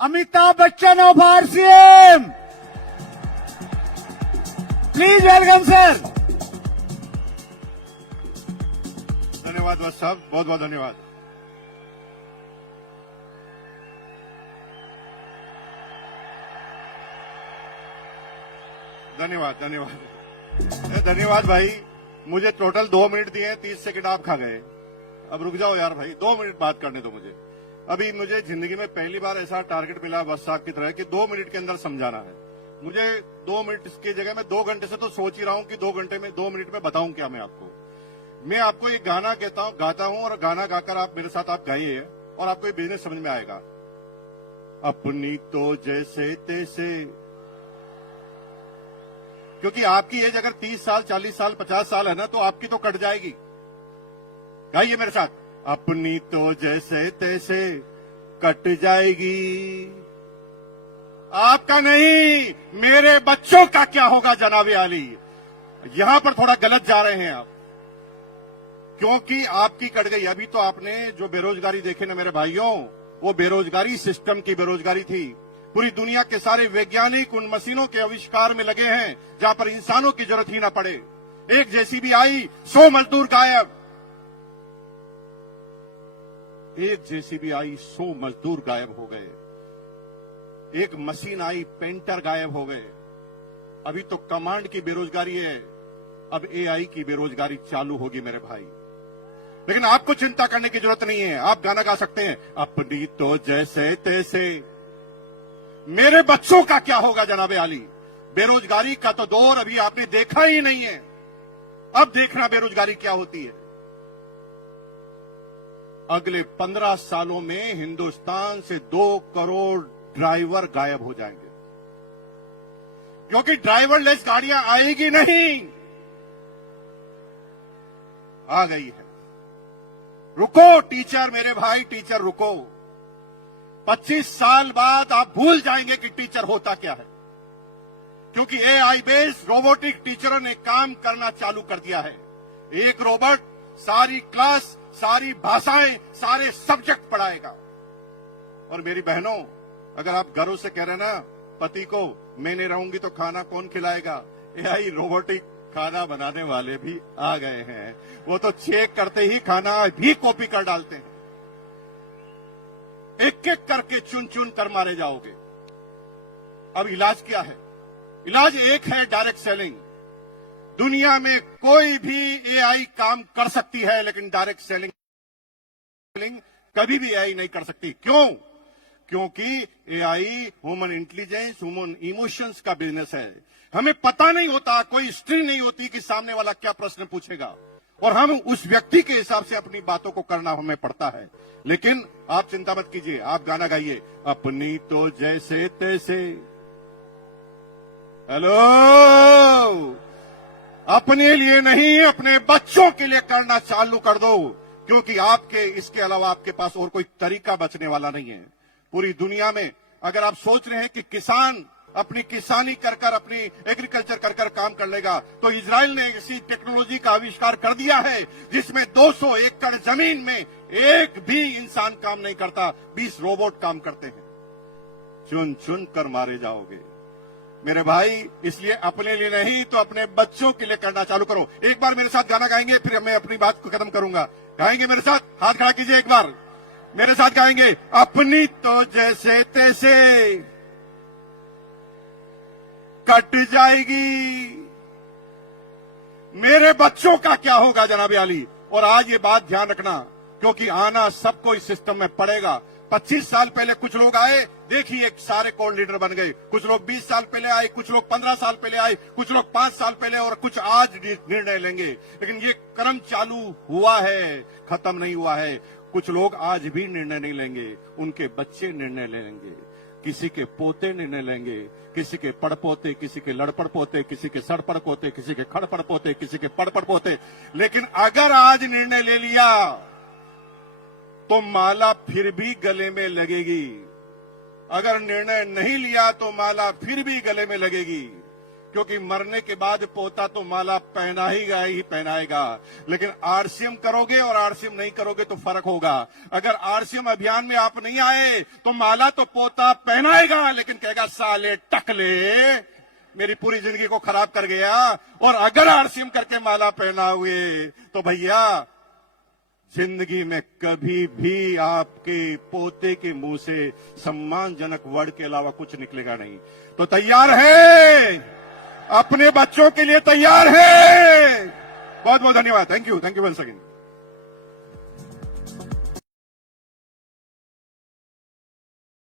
Amitabh Bachchan of RCM. Please welcome sir. धन्यवाद बस साहब, बहुत बहुत धन्यवाद। धन्यवाद धन्यवाद धन्यवाद भाई। मुझे टोटल 2 मिनट दिए, 30 सेकंड आप खा गए। अब रुक जाओ यार भाई, 2 मिनट बात करने दो मुझे। अभी मुझे जिंदगी में पहली बार ऐसा टारगेट मिला बस साहब की तरह कि 2 मिनट के अंदर समझाना है। मुझे 2 मिनट की जगह मैं 2 घंटे से तो सोच ही रहा हूं कि 2 घंटे में 2 मिनट में बताऊं क्या मैं आपको। मैं आपको एक गाना गाता हूं और गाना गाकर आप मेरे साथ आप गाइए और आपको ये बिजनेस समझ में आएगा। अपनी तो जैसे तैसे, क्योंकि आपकी एज अगर 30 साल 40 साल 50 साल है ना, तो आपकी तो कट जाएगी। गाइए मेरे साथ, अपनी तो जैसे तैसे कट जाएगी, आपका नहीं मेरे बच्चों का क्या होगा जनाबे आली। यहां पर थोड़ा गलत जा रहे हैं आप, क्योंकि आपकी कट गई। अभी तो आपने जो बेरोजगारी देखे ना मेरे भाइयों, वो बेरोजगारी सिस्टम की बेरोजगारी थी। पूरी दुनिया के सारे वैज्ञानिक उन मशीनों के आविष्कार में लगे हैं जहां पर इंसानों की जरूरत ही ना पड़े। एक जेसीबी आई, 100 मजदूर गायब। एक जेसीबी आई, 100 मजदूर गायब हो गए। एक मशीन आई, पेंटर गायब हो गए। अभी तो कमांड की बेरोजगारी है, अब एआई की बेरोजगारी चालू होगी मेरे भाई। लेकिन आपको चिंता करने की जरूरत नहीं है। आप गाना गा सकते हैं, अपनी तो जैसे तैसे मेरे बच्चों का क्या होगा जनाबे आली। बेरोजगारी का तो दौर अभी आपने देखा ही नहीं है, अब देखना बेरोजगारी क्या होती है। अगले 15 सालों में हिंदुस्तान से 2 करोड़ ड्राइवर गायब हो जाएंगे, क्योंकि ड्राइवरलेस गाड़ियां आएगी नहीं। आ गई है। रुको टीचर, मेरे भाई टीचर रुको। 25 साल बाद आप भूल जाएंगे कि टीचर होता क्या है, क्योंकि एआई बेस्ड रोबोटिक टीचरों ने काम करना चालू कर दिया है। एक रोबोट सारी क्लास, सारी भाषाएं, सारे सब्जेक्ट पढ़ाएगा। और मेरी बहनों, अगर आप घरों से कह रहे ना पति को मैं नहीं रहूंगी तो खाना कौन खिलाएगा, एआई रोबोटिक खाना बनाने वाले भी आ गए हैं। वो तो चेक करते ही खाना भी कॉपी कर डालते हैं। एक एक करके चुन चुन कर मारे जाओगे। अब इलाज क्या है? इलाज एक है, डायरेक्ट सेलिंग। दुनिया में कोई भी एआई काम कर सकती है, लेकिन डायरेक्ट सेलिंग कभी भी एआई नहीं कर सकती। क्यों? क्योंकि AI human intelligence, human emotions का बिजनेस है। हमें पता नहीं होता, कोई हिस्ट्री नहीं होती कि सामने वाला क्या प्रश्न पूछेगा, और हम उस व्यक्ति के हिसाब से अपनी बातों को करना हमें पड़ता है। लेकिन आप चिंता मत कीजिए, आप गाना गाइए, अपनी तो जैसे तैसे। हेलो, अपने लिए नहीं, अपने बच्चों के लिए करना चालू कर दो, क्योंकि आपके इसके अलावा आपके पास और कोई तरीका बचने वाला नहीं है। पूरी दुनिया में अगर आप सोच रहे हैं कि किसान अपनी किसानी कर कर, अपनी एग्रीकल्चर कर कर काम कर लेगा, तो इजराइल ने ऐसी टेक्नोलॉजी का आविष्कार कर दिया है जिसमें 200 एकड़ जमीन में एक भी इंसान काम नहीं करता, 20 रोबोट काम करते हैं। चुन चुन कर मारे जाओगे मेरे भाई। इसलिए अपने लिए नहीं तो अपने बच्चों के लिए करना चालू करो। एक बार मेरे साथ गाना गाएंगे, फिर मैं अपनी बात को खत्म करूंगा। गाएंगे मेरे साथ? हाथ खड़ा कीजिए, एक बार मेरे साथ गाएंगे, अपनी तो जैसे तैसे कट जाएगी, मेरे बच्चों का क्या होगा जनाबे आली। और आज ये बात ध्यान रखना, क्योंकि आना सबको इस सिस्टम में पड़ेगा। 25 साल पहले कुछ लोग आए, देखिए सारे कोर लीडर बन गए। कुछ लोग 20 साल पहले आए, कुछ लोग 15 साल पहले आए, कुछ लोग 5 साल पहले, और कुछ आज निर्णय लेंगे। लेकिन ये क्रम चालू हुआ है, खत्म नहीं हुआ है। कुछ लोग आज भी निर्णय नहीं लेंगे, उनके बच्चे निर्णय लेंगे, किसी के पोते निर्णय लेंगे, किसी के पड़पोते, किसी के लड़पड़ पोते, किसी के सड़पड़ पोते, किसी के खड़पड़ पोते, किसी के पड़पड़ पोते। लेकिन अगर आज निर्णय ले लिया तो माला फिर भी गले में लगेगी। अगर निर्णय नहीं लिया तो माला फिर भी गले में लगेगी। क्योंकि मरने के बाद पोता तो माला पहनाएगा, लेकिन आरसीएम करोगे और आरसीएम नहीं करोगे तो फर्क होगा। अगर आरसीएम अभियान में आप नहीं आए तो माला तो पोता पहनाएगा, लेकिन कहेगा साले टकले मेरी पूरी जिंदगी को खराब कर गया। और अगर आरसीएम करके माला पहनाओगे तो भैया जिंदगी में कभी भी आपके पोते के मुंह से सम्मानजनक वर्ड के अलावा कुछ निकलेगा नहीं। तो तैयार है, अपने बच्चों के लिए तैयार है। बहुत बहुत धन्यवाद। Thank you once again.